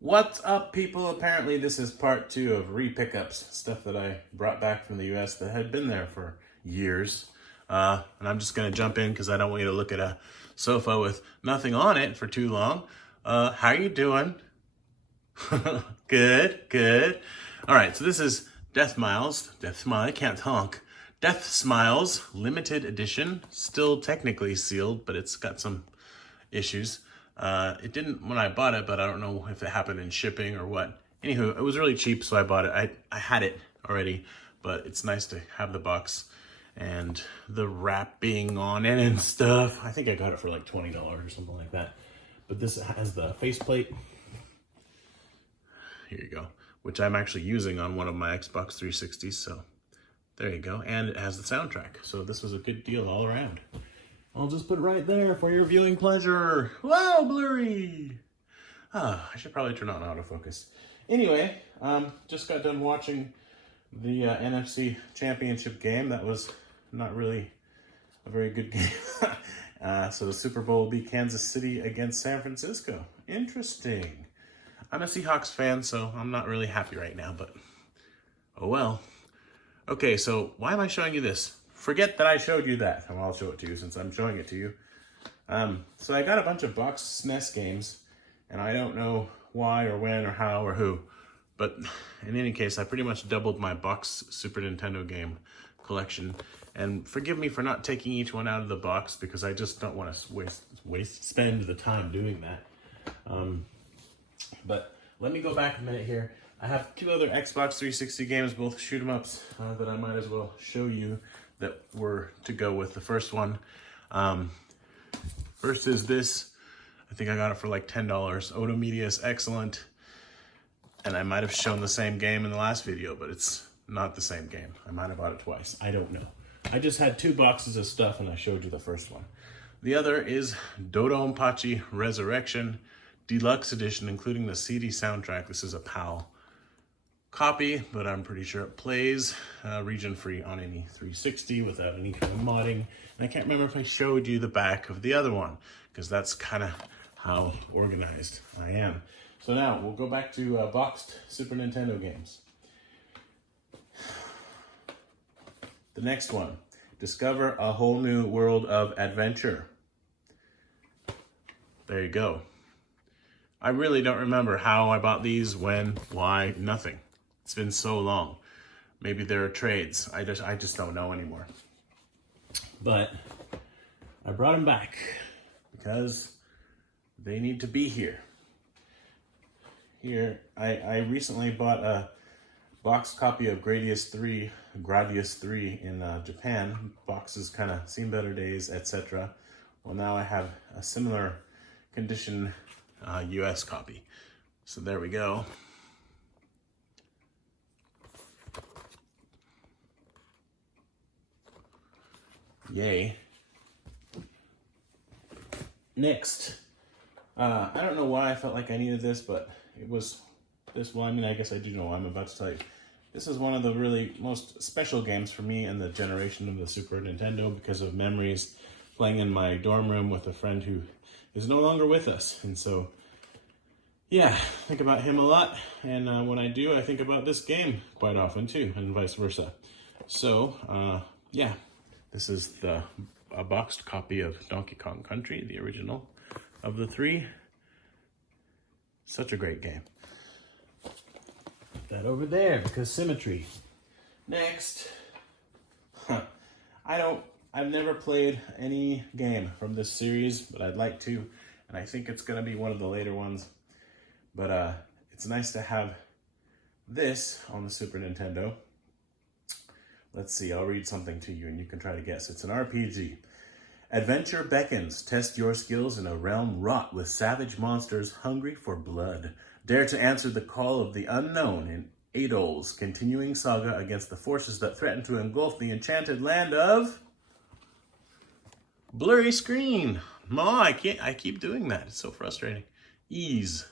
What's up, people? Apparently this is part 2 of re-pickups, stuff that I brought back from the US that had been there for years. And I'm just going to jump in because I don't want you to look at a sofa with nothing on it for too long. How you doing? Good, good. All right, so this is Death Smile, I can't talk. Death Smiles limited edition, still technically sealed, but it's got some issues. It didn't when I bought it, but I don't know if it happened in shipping or what. Anywho, it was really cheap, so I bought it. I had it already, but it's nice to have the box and the wrapping on it and stuff. I think I got it for like $20 or something like that. But this has the faceplate. Here you go, which I'm actually using on one of my Xbox 360s, so there you go. And it has the soundtrack, so this was a good deal all around. I'll just put it right there for your viewing pleasure. Wow, blurry! I should probably turn on autofocus. Anyway, just got done watching the NFC Championship game. That was not really a very good game. So the Super Bowl will be Kansas City against San Francisco. Interesting. I'm a Seahawks fan, so I'm not really happy right now, but oh well. Okay, so why am I showing you this? Forget that I showed you that, and I'll show it to you since I'm showing it to you. So I got a bunch of box SNES games, and I don't know why or when or how or who, but in any case, I pretty much doubled my box Super Nintendo game collection. And forgive me for not taking each one out of the box because I just don't want to spend the time doing that. But let me go back a minute here. I have 2 other Xbox 360 games, both shoot 'em ups, that I might as well show you that were to go with the first one. First is this. I think I got it for like $10. Odo Media is excellent. And I might have shown the same game in the last video, but it's not the same game. I might have bought it twice. I don't know. I just had 2 boxes of stuff and I showed you the first one. The other is Dodonpachi Resurrection Deluxe Edition, including the CD soundtrack. This is a PAL copy, but I'm pretty sure it plays region-free on any 360 without any kind of modding. And I can't remember if I showed you the back of the other one, because that's kind of how organized I am. So now, we'll go back to boxed Super Nintendo games. The next one, Discover a Whole New World of Adventure. There you go. I really don't remember how I bought these, when, why, nothing. It's been so long. Maybe there are trades. I just don't know anymore. But I brought them back because they need to be here. Here, I recently bought a boxed copy of Gradius 3 in Japan. Boxes kind of seen better days, etc. Well, now I have a similar condition US copy. So there we go. Yay. Next. I don't know why I felt like I needed this, but it was this one. I mean, I guess I do know why I'm about to tell you. This is one of the really most special games for me and the generation of the Super Nintendo because of memories playing in my dorm room with a friend who is no longer with us. And so, yeah, think about him a lot. And when I do, I think about this game quite often too, and vice versa. So, yeah, this is a boxed copy of Donkey Kong Country, the original of the 3. Such a great game. Put that over there because symmetry. Next. I've never played any game from this series, but I'd like to, and I think it's gonna be one of the later ones. But it's nice to have this on the Super Nintendo. Let's see, I'll read something to you and you can try to guess. It's an RPG. Adventure beckons. Test your skills in a realm wrought with savage monsters hungry for blood. Dare to answer the call of the unknown in Adol's continuing saga against the forces that threaten to engulf the enchanted land of... Blurry screen. I keep doing that. It's so frustrating. Ease.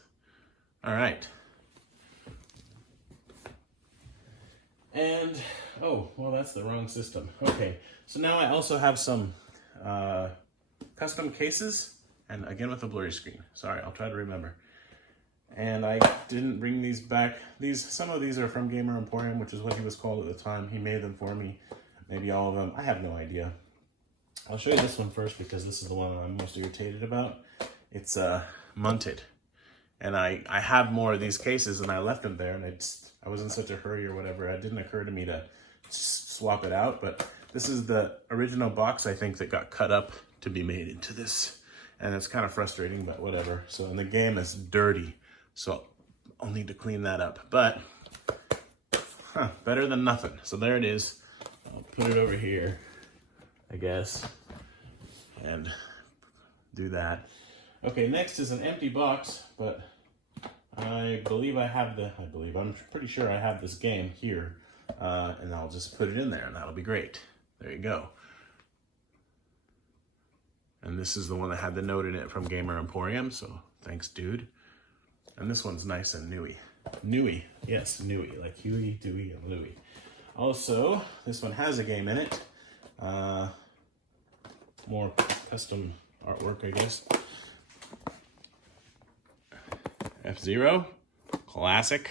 All right. And, oh, well, that's the wrong system. Okay, so now I also have some custom cases, and again with the blurry screen. Sorry, I'll try to remember. And I didn't bring these back. Some of these are from Gamer Emporium, which is what he was called at the time. He made them for me. Maybe all of them. I have no idea. I'll show you this one first because this is the one I'm most irritated about. It's munted. And I have more of these cases and I left them there, and I was in such a hurry or whatever. It didn't occur to me to swap it out, but this is the original box, I think, that got cut up to be made into this. And it's kind of frustrating, but whatever. So, and the game is dirty, so I'll need to clean that up. But, better than nothing. So there it is. I'll put it over here, I guess, and do that. Okay, next is an empty box, but I'm pretty sure I have this game here, and I'll just put it in there, and that'll be great. There you go. And this is the one that had the note in it from Gamer Emporium, so thanks, dude. And this one's nice and newy. Newy, yes, newy, like Huey, Dewey, and Louie. Also, this one has a game in it. More custom artwork, I guess. F-Zero, classic.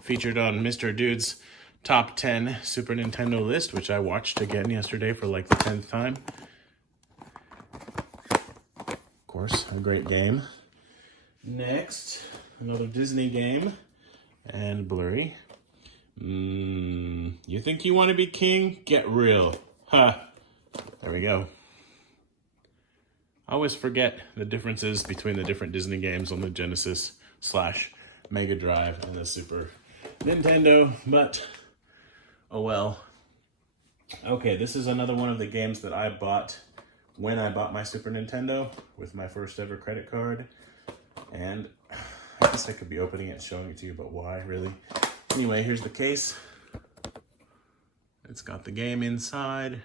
Featured on Mr. Dude's top 10 Super Nintendo list, which I watched again yesterday for like the 10th time. Of course, a great game. Next, another Disney game, and blurry. You think you want to be king? Get real. Ha! There we go. I always forget the differences between the different Disney games on the Genesis / Mega Drive and the Super Nintendo, but oh well. Okay, this is another one of the games that I bought when I bought my Super Nintendo with my first ever credit card. And I guess I could be opening it and showing it to you, but why, really? Anyway, here's the case. It's got the game inside.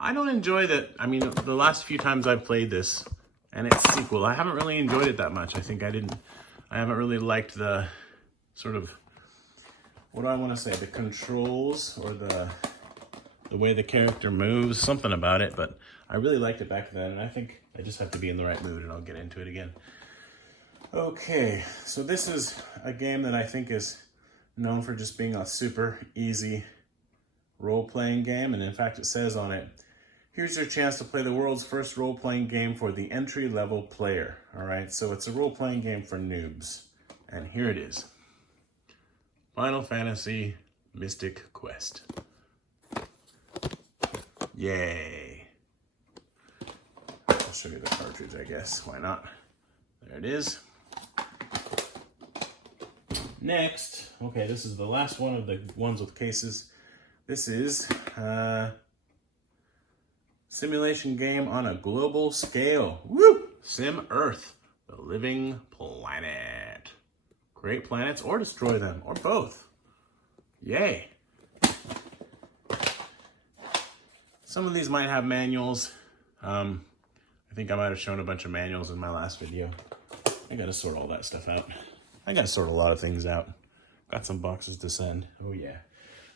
I don't enjoy that. I mean, the last few times I've played this, and its sequel, I haven't really enjoyed it that much. I haven't really liked the sort of, what do I want to say? The controls or the way the character moves, something about it, but I really liked it back then, and I think I just have to be in the right mood and I'll get into it again. Okay, so this is a game that I think is known for just being a super easy role-playing game, and in fact it says on it, here's your chance to play the world's first role-playing game for the entry-level player. All right, so it's a role-playing game for noobs, and here it is. Final Fantasy Mystic Quest. Yay. I'll show you the cartridge, I guess. Why not? There it is. Next, okay, this is the last one of the ones with cases. This is simulation game on a global scale. Woo! Sim Earth, the living planet. Create planets or destroy them, or both. Yay. Some of these might have manuals. I think I might have shown a bunch of manuals in my last video. I gotta sort all that stuff out. I gotta sort a lot of things out. Got some boxes to send. Oh yeah.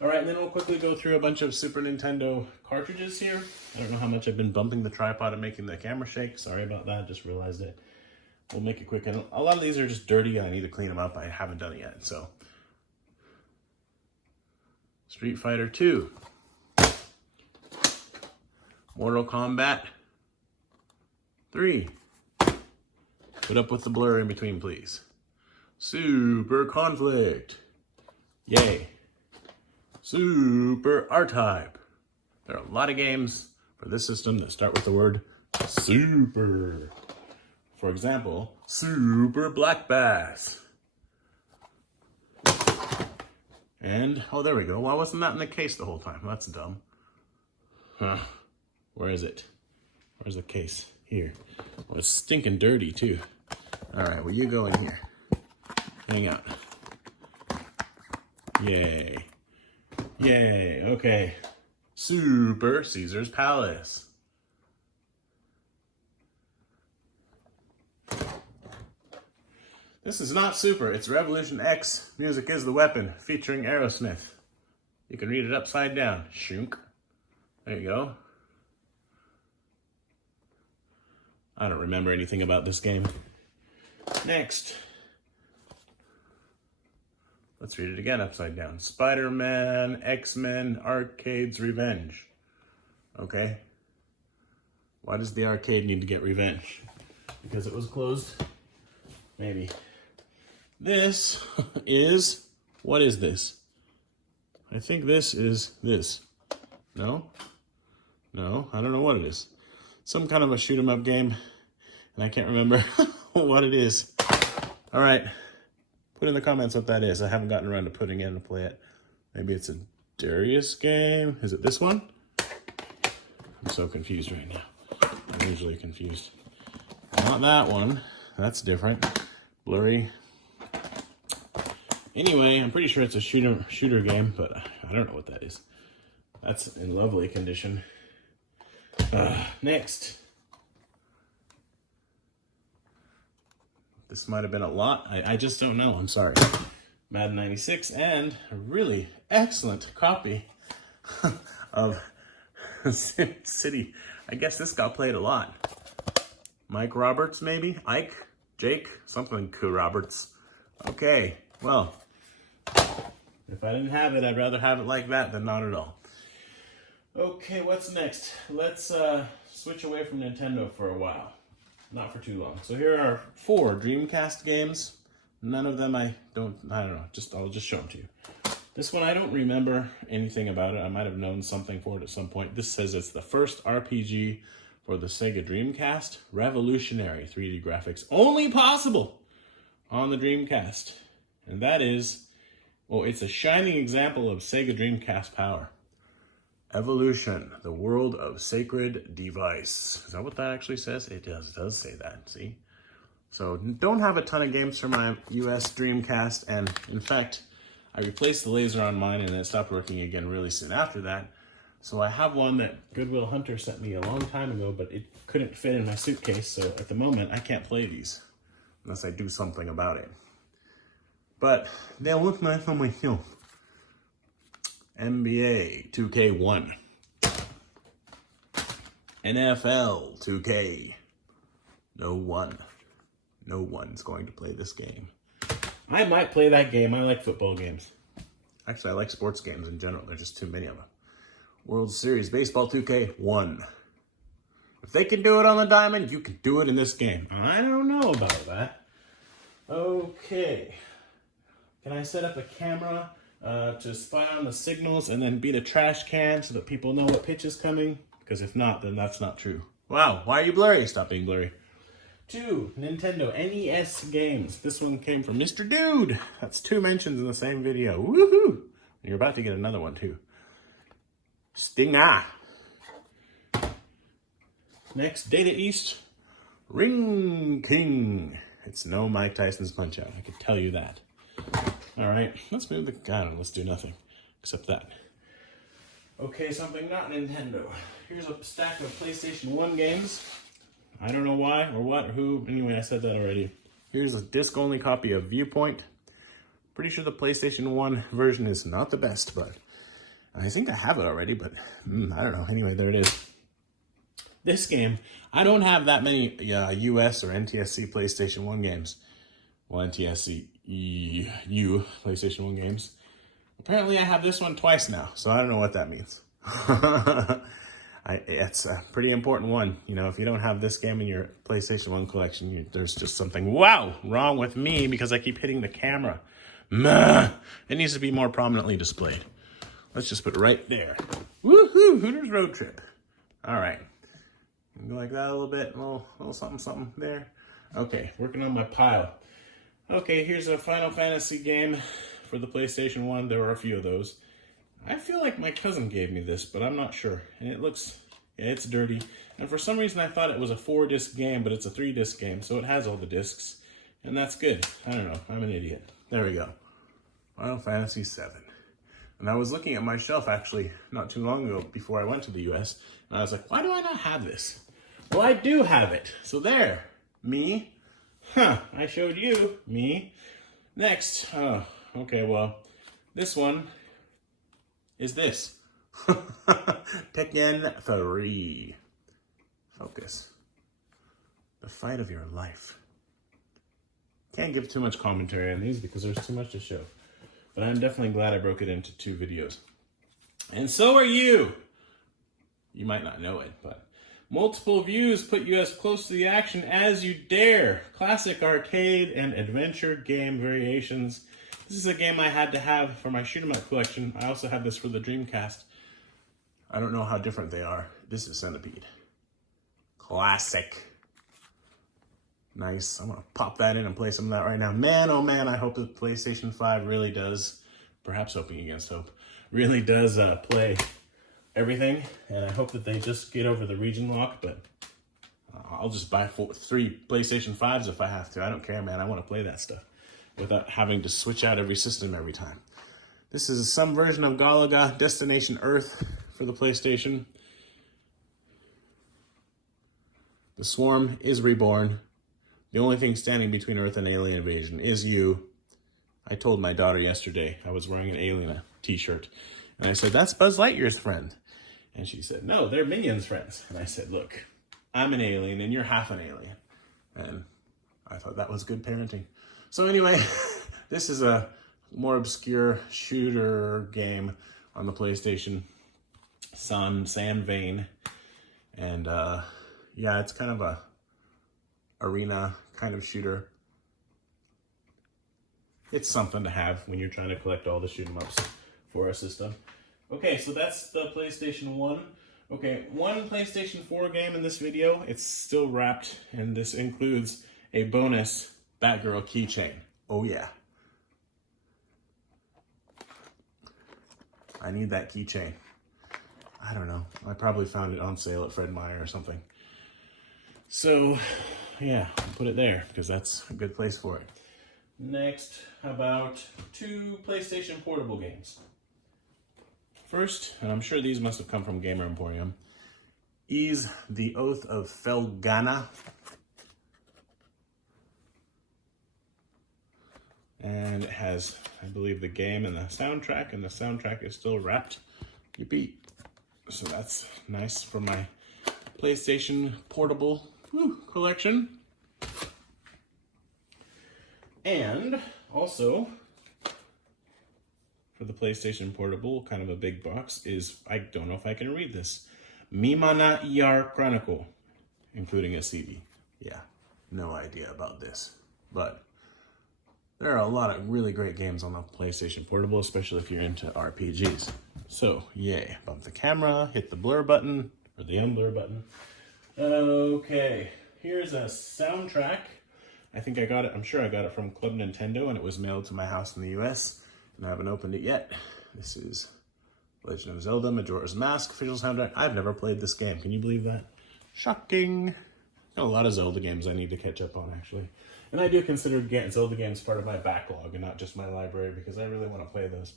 All right, and then we'll quickly go through a bunch of Super Nintendo cartridges here. I don't know how much I've been bumping the tripod and making the camera shake. Sorry about that, just realized it. We'll make it quick. And a lot of these are just dirty and I need to clean them up. I haven't done it yet, so. Street Fighter 2. Mortal Kombat 3. Put up with the blur in between, please. Super Conflict. Yay. Super R-Type. There are a lot of games for this system that start with the word super. For example, Super Black Bass. And, oh, there we go. Why wasn't that in the case the whole time? That's dumb. Huh. Where is it? Where's the case? Here. Oh, it's stinking dirty, too. All right, well, you go in here. Hang out. Yay. Yay, okay. Super Caesar's Palace. This is not super, it's Revolution X, Music is the Weapon, featuring Aerosmith. You can read it upside down. Shunk. There you go. I don't remember anything about this game. Next. Let's read it again upside down. Spider-Man, X-Men, Arcade's Revenge. Okay. Why does the arcade need to get revenge? Because it was closed? Maybe. This is... What is this? I think this is this. No? No, I don't know what it is. Some kind of a shoot 'em up game, and I can't remember what it is. All right, put in the comments what that is. I haven't gotten around to putting it in to play it. Maybe it's a Darius game. Is it this one? I'm so confused right now. I'm usually confused. Not that one. That's different. Blurry. Anyway, I'm pretty sure it's a shooter game, but I don't know what that is. That's in lovely condition. Next. This might have been a lot. I just don't know. I'm sorry. Madden 96 and a really excellent copy of Sim City. I guess this got played a lot. Mike Roberts, maybe? Ike? Jake? Something cool Roberts. Okay, well, if I didn't have it, I'd rather have it like that than not at all. Okay, what's next? Let's switch away from Nintendo for a while. Not for too long. So here are 4 Dreamcast games. None of them I don't know. I'll just show them to you. This one, I don't remember anything about it. I might have known something for it at some point. This says it's the first RPG for the Sega Dreamcast. Revolutionary 3D graphics. Only possible on the Dreamcast. And that is, well, it's a shining example of Sega Dreamcast power. Evolution, the world of sacred device. Is that what that actually says? It does say that, see? So don't have a ton of games for my US Dreamcast, and in fact, I replaced the laser on mine and it stopped working again really soon after that. So I have one that Goodwill Hunter sent me a long time ago, but it couldn't fit in my suitcase, so at the moment I can't play these unless I do something about it. But they'll look nice on my shelf. NBA 2K1. NFL 2K. No one's going to play this game. I might play that game. I like football games. Actually, I like sports games in general. There's just too many of them. World Series Baseball 2K1. If they can do it on the diamond, you can do it in this game. I don't know about that. Okay. Can I set up a camera to spy on the signals and then beat a trash can so that people know what pitch is coming? Because if not, then that's not true. Wow, why are you blurry? Stop being blurry. 2 Nintendo NES games. This one came from Mr. Dude. That's 2 mentions in the same video. Woohoo! You're about to get another one too. Stinger. Next, Data East. Ring King. It's no Mike Tyson's Punch-Out. I can tell you that. All right, let's move the... I don't know, let's do nothing except that. Okay, something not Nintendo. Here's a stack of PlayStation 1 games. I don't know why or what or who. Anyway, I said that already. Here's a disc-only copy of Viewpoint. Pretty sure the PlayStation 1 version is not the best, but I think I have it already, but I don't know. Anyway, there it is. This game, I don't have that many US or NTSC PlayStation 1 games. Well, NTSC EU PlayStation 1 games. Apparently I have this one twice now, so I don't know what that means. It's a pretty important one. You know, if you don't have this game in your PlayStation 1 collection, there's just something, wrong with me because I keep hitting the camera. It needs to be more prominently displayed. Let's just put it right there. Woohoo! Hooters Road Trip. All right. Go like that a little bit, a little something there. Okay, working on my pile. Okay, here's a Final Fantasy game for the PlayStation 1. There were a few of those. I feel like my cousin gave me this, but I'm not sure. And it looks, it's dirty. And for some reason I thought it was a 4-disc game, but it's a 3-disc game, so it has all the discs. And that's good. I don't know, I'm an idiot. There we go. Final Fantasy 7. And I was looking at my shelf actually not too long ago before I went to the US, and I was like, why do I not have this? Well, I do have it. So there, me. I showed you, me. Next, okay, well, this one is this. Tekken 3. Focus. The fight of your life. Can't give too much commentary on these because there's too much to show. But I'm definitely glad I broke it into 2 videos. And so are you! You might not know it, but multiple views put you as close to the action as you dare. Classic arcade and adventure game variations. This is a game I had to have for my shoot 'em up collection. I also have this for the Dreamcast. I don't know how different they are. This is Centipede. Classic. Nice. I'm going to pop that in and play some of that right now. Man, oh man, I hope the PlayStation 5 really does, perhaps hoping against hope, really does play everything. And I hope that they just get over the region lock, but I'll just buy 3 PlayStation 5s if I have to. I don't care, man. I want to play that stuff without having to switch out every system every time. This is some version of Galaga Destination Earth for the PlayStation. The swarm is reborn. The only thing standing between Earth and alien invasion is you. I told my daughter yesterday, I was wearing an Alien t-shirt, and I said, that's Buzz Lightyear's friend. And she said, no, they're Minions' friends. And I said, look, I'm an alien and you're half an alien. And I thought that was good parenting. So anyway, this is a more obscure shooter game on the PlayStation, sand vein. And yeah, it's kind of a arena kind of shooter. It's something to have when you're trying to collect all the shoot 'em ups for a system. Okay, so that's the PlayStation 1. Okay, one PlayStation 4 game in this video. It's still wrapped, and this includes a bonus Batgirl keychain. Oh yeah. I need that keychain. I don't know. I probably found it on sale at Fred Meyer or something. So, yeah, I'll put it there because that's a good place for it. Next, how about 2 PlayStation Portable games? First, and I'm sure these must have come from Gamer Emporium, is The Oath of Felghana. And it has, I believe, the game and the soundtrack is still wrapped. Yippee. So that's nice for my PlayStation Portable collection. And also, for the PlayStation Portable, kind of a big box, is, I don't know if I can read this, Mimana ER Chronicle, including a CD. Yeah, no idea about this. But there are a lot of really great games on the PlayStation Portable, especially if you're into RPGs. So, yay. Bump the camera, hit the blur button, or the unblur button. Okay, here's a soundtrack. I think I got it, I'm sure I got it from Club Nintendo, and it was mailed to my house in the US, and I haven't opened it yet. This is Legend of Zelda Majora's Mask official soundtrack. I've never played this game. Can you believe that? Shocking. Got a lot of Zelda games I need to catch up on, actually. And I do consider Zelda games part of my backlog and not just my library because I really want to play those.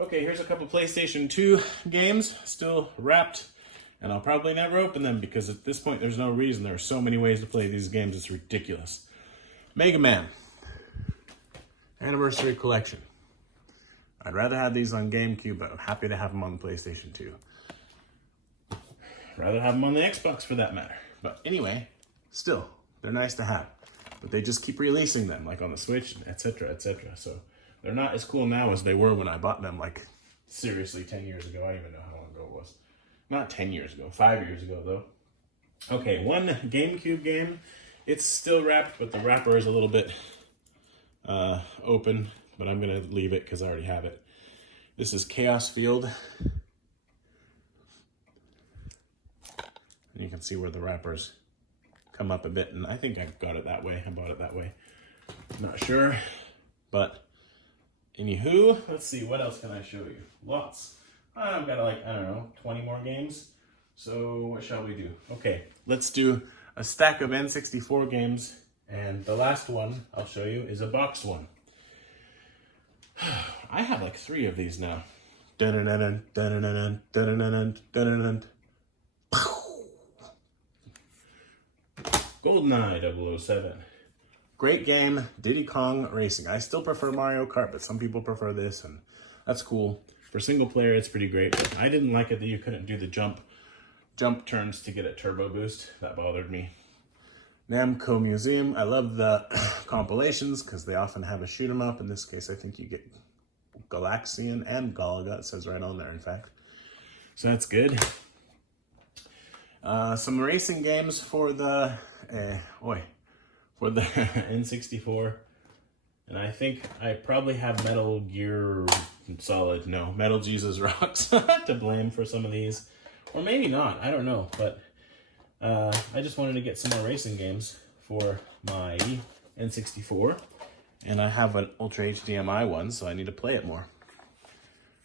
Okay, here's a couple PlayStation 2 games still wrapped, and I'll probably never open them because at this point there's no reason. There are so many ways to play these games, it's ridiculous. Mega Man Anniversary Collection. I'd rather have these on GameCube, but I'm happy to have them on the PlayStation 2. Rather have them on the Xbox for that matter. But anyway, still, they're nice to have. But they just keep releasing them, like on the Switch, etc., etc. So they're not as cool now as they were when I bought them, like, seriously, 10 years ago. I don't even know how long ago it was. Not 10 years ago, 5 years ago, though. Okay, one GameCube game. It's still wrapped, but the wrapper is a little bit open, but I'm going to leave it because I already have it. This is Chaos Field. And you can see where the wrappers come up a bit, and I think I got it that way. I bought it that way. Not sure, but anywho, let's see, what else can I show you? Lots. I've got like, I don't know, 20 more games. So what shall we do? Okay, let's do a stack of N64 games, and the last one I'll show you is a box one. I have like 3 of these now. Dun-dun-dun-dun, dun-dun-dun-dun, dun-dun-dun-dun, dun-dun-dun. GoldenEye 007. Great game, Diddy Kong Racing. I still prefer Mario Kart, but some people prefer this, and that's cool. For single player, it's pretty great. But I didn't like it that you couldn't do the jump turns to get a turbo boost. That bothered me. Namco Museum. I love the compilations because they often have a shoot 'em up. In this case, I think you get Galaxian and Galaga. It says right on there, in fact. So that's good. Some racing games for the N64. And I think I probably have Metal Gear Solid, no, Metal Jesus Rocks to blame for some of these. Or maybe not, I don't know. But I just wanted to get some more racing games for my N64. And I have an Ultra HDMI one, so I need to play it more.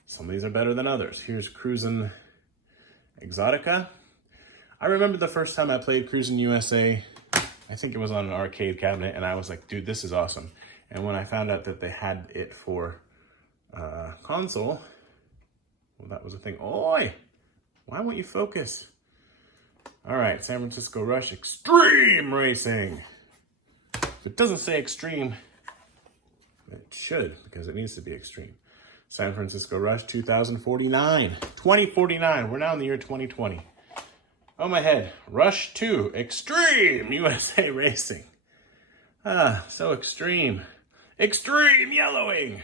Some of these are better than others. Here's Cruisin' Exotica. I remember the first time I played Cruisin' USA, I think it was on an arcade cabinet, and I was like, dude, this is awesome. And when I found out that they had it for console, well, that was a thing. Oi! Why won't you focus? All right, San Francisco Rush Extreme Racing. If it doesn't say extreme, it should, because it needs to be extreme. San Francisco Rush 2049. 2049. We're now in the year 2020. Oh, my head. Rush 2 Extreme USA Racing. Ah, so extreme. Extreme Yellowing.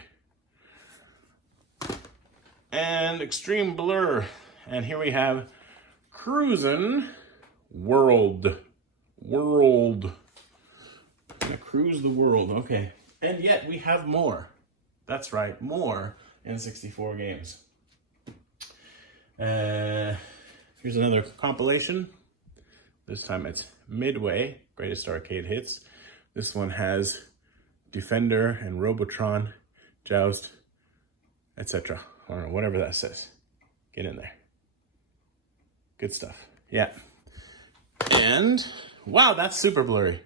And Extreme Blur. And here we have Cruisin' World. I'm gonna cruise the world. Okay. And yet we have more. That's right, more N64 games. Here's another compilation. This time it's Midway, Greatest Arcade Hits. This one has Defender and Robotron, Joust, etc. I don't know, whatever that says. Get in there. Good stuff. Yeah. And, wow, that's super blurry.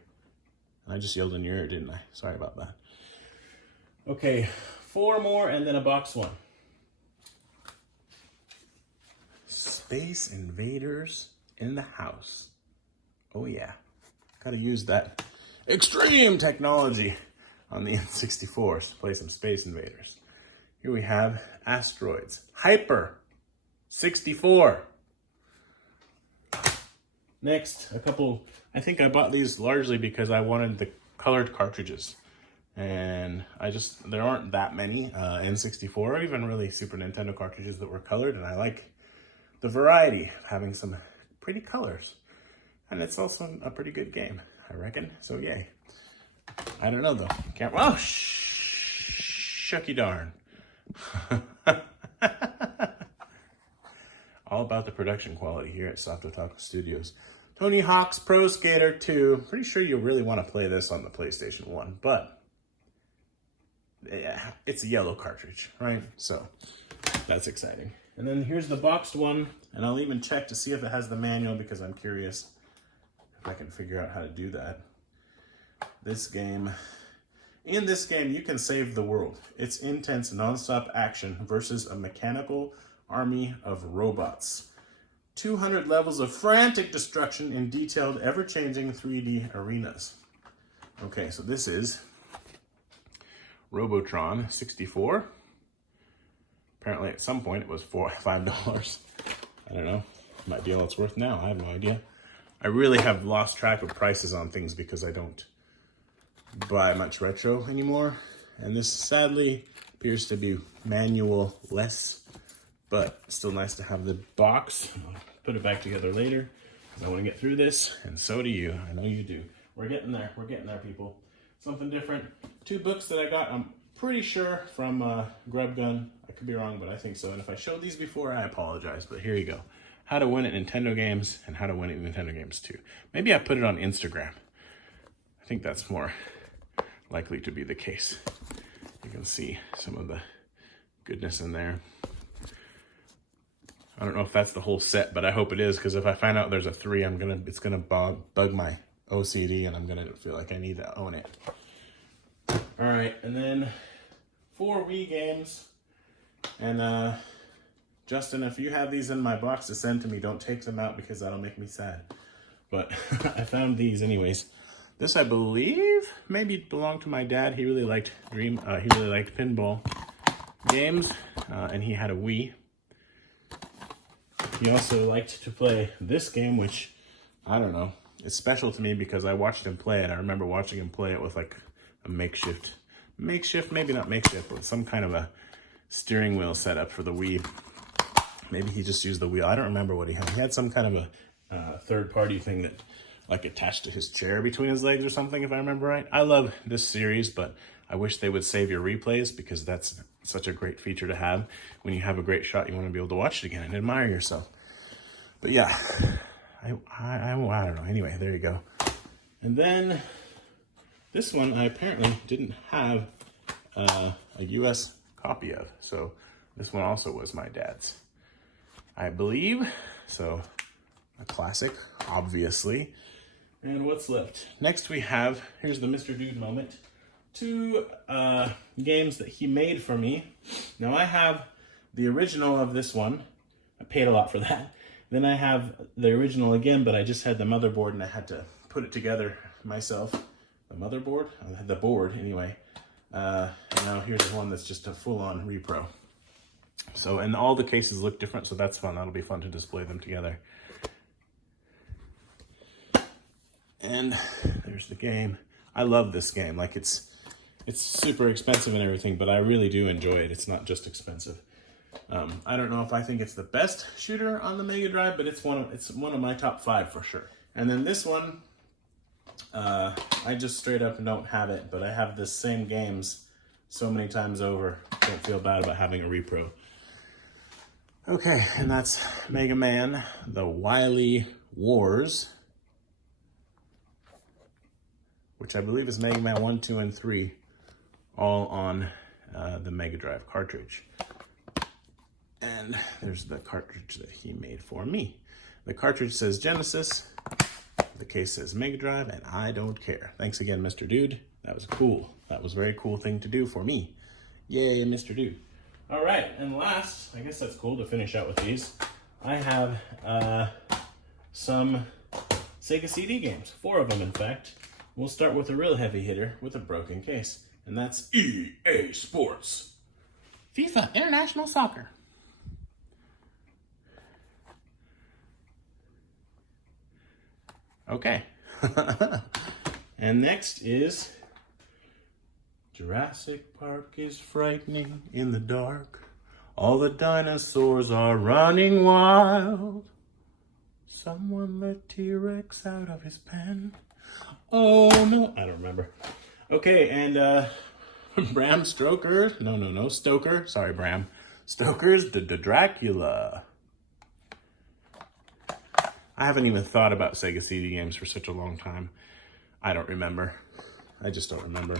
I just yelled in your ear, didn't I? Sorry about that. Okay, 4 more and then a box one. Space Invaders in the house. Oh yeah, gotta use that extreme technology on the N64 to play some Space Invaders. Here we have Asteroids. Hyper 64. Next, a couple, I think I bought these largely because I wanted the colored cartridges. And there aren't that many N64 or even really Super Nintendo cartridges that were colored, and I like the variety of having some pretty colors. And it's also a pretty good game, I reckon, so yay. I don't know though, can't, oh, shucky darn. All about the production quality here at Soft Otaku Studios. Tony Hawk's Pro Skater 2. Pretty sure you really want to play this on the PlayStation 1, but yeah, it's a yellow cartridge, right? So that's exciting. And then here's the boxed one, and I'll even check to see if it has the manual because I'm curious if I can figure out how to do that. In this game, you can save the world. It's intense, non-stop action versus a mechanical army of robots. 200 levels of frantic destruction in detailed, ever-changing 3D arenas. Okay, so this is Robotron 64. Apparently at some point it was $5. I don't know. Might be all it's worth now. I have no idea. I really have lost track of prices on things because I don't buy much retro anymore. And this sadly appears to be manual less, but still nice to have the box. I'll put it back together later because I want to get through this, and so do you. I know you do. We're getting there, people. Something different. 2 books that I got, I'm pretty sure from Grub Gun. I could be wrong, but I think so. And if I showed these before, I apologize, but here you go. How to win at Nintendo games and how to win at Nintendo games too. Maybe I put it on Instagram. I think that's more likely to be the case. You can see some of the goodness in there. I don't know if that's the whole set, but I hope it is, because if I find out there's a 3, it's gonna bug my OCD, and I'm gonna feel like I need to own it. All right, and then 4 Wii games. And Justin, if you have these in my box to send to me, don't take them out because that'll make me sad. But I found these anyways. This, I believe, maybe belonged to my dad. He really liked pinball games, and he had a Wii. He also liked to play this game, which, I don't know. It's special to me because I watched him play it. I remember watching him play it with like a makeshift, maybe not makeshift, but some kind of a steering wheel setup for the Wii. Maybe he just used the wheel. I don't remember what he had. He had some kind of a third-party thing that like attached to his chair between his legs or something, if I remember right. I love this series, but I wish they would save your replays because that's such a great feature to have. When you have a great shot, you want to be able to watch it again and admire yourself. But yeah, I don't know. Anyway, there you go. And then this one I apparently didn't have a US copy of. So this one also was my dad's, I believe. So a classic, obviously. And what's left? Next we have, here's the Mr. Dude moment. 2 games that he made for me. Now I have the original of this one. I paid a lot for that. Then I have the original again, but I just had the motherboard and I had to put it together myself. The motherboard? The board, anyway. And now here's one that's just a full-on repro. So, and all the cases look different, so that's fun. That'll be fun to display them together. And there's the game. I love this game. Like it's super expensive and everything, but I really do enjoy it. It's not just expensive. I don't know if I think it's the best shooter on the Mega Drive, but it's one of my top 5 for sure. And then this one, I just straight up don't have it, but I have the same games so many times over. Don't feel bad about having a repro. Okay, and that's Mega Man, the Wily Wars, which I believe is Mega Man 1, 2, and 3, all on the Mega Drive cartridge. And there's the cartridge that he made for me. The cartridge says Genesis, the case says Mega Drive, and I don't care. Thanks again, Mr. Dude. That was cool. That was a very cool thing to do for me. Yay, Mr. Dude. All right, and last, I guess that's cool to finish out with these. I have some Sega CD games, 4 of them in fact. We'll start with a real heavy hitter with a broken case, and that's EA Sports. FIFA International Soccer. Okay. And next is Jurassic Park is frightening in the dark. All the dinosaurs are running wild. Someone let T-Rex out of his pen. Oh no, I don't remember. Okay, and Bram Stoker. No, Stoker. Sorry, Bram. Stoker's the Dracula. I haven't even thought about Sega CD games for such a long time. I don't remember. I just don't remember.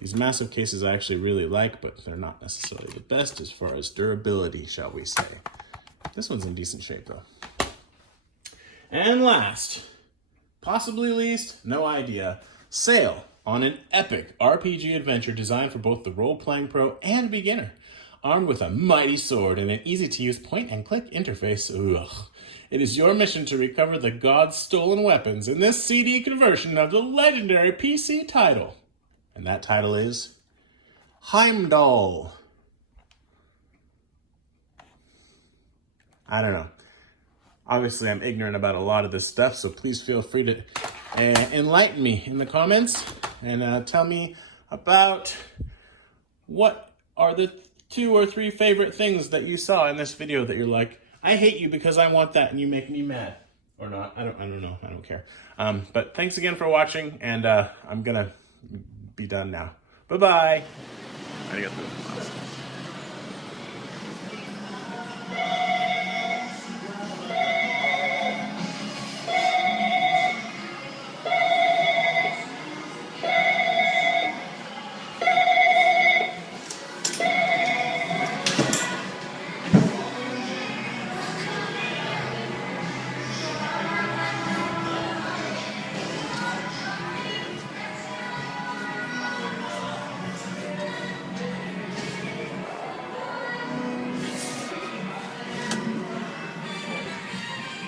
These massive cases I actually really like, but they're not necessarily the best as far as durability, shall we say. This one's in decent shape, though. And last, possibly least, no idea, Sail on an epic RPG adventure designed for both the role-playing pro and beginner. Armed with a mighty sword and an easy-to-use point-and-click interface, it is your mission to recover the gods' stolen weapons in this CD conversion of the legendary PC title. And that title is Heimdall. I don't know. Obviously, I'm ignorant about a lot of this stuff, so please feel free to enlighten me in the comments and tell me about what are the 2 or 3 favorite things that you saw in this video that you're like, I hate you because I want that and you make me mad. Or not. I don't know. I don't care. But thanks again for watching, and I'm going to be done now. Bye-bye.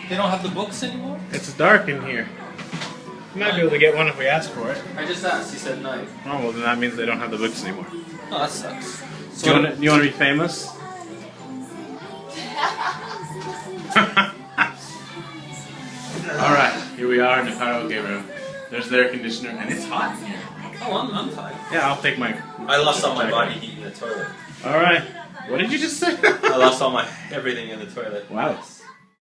They don't have the books anymore? It's dark in here. You might be able to get one if we ask for it. I just asked, he said no. Oh, well then that means they don't have the books anymore. Oh, that sucks. So do you want to be famous? Alright. Here we are in the karaoke room. There's the air conditioner, and it's hot in here. Oh, I'm fine. Yeah, I'll take my... I lost all my body heat in the toilet. Alright. What did you just say? I lost all my everything in the toilet. Wow.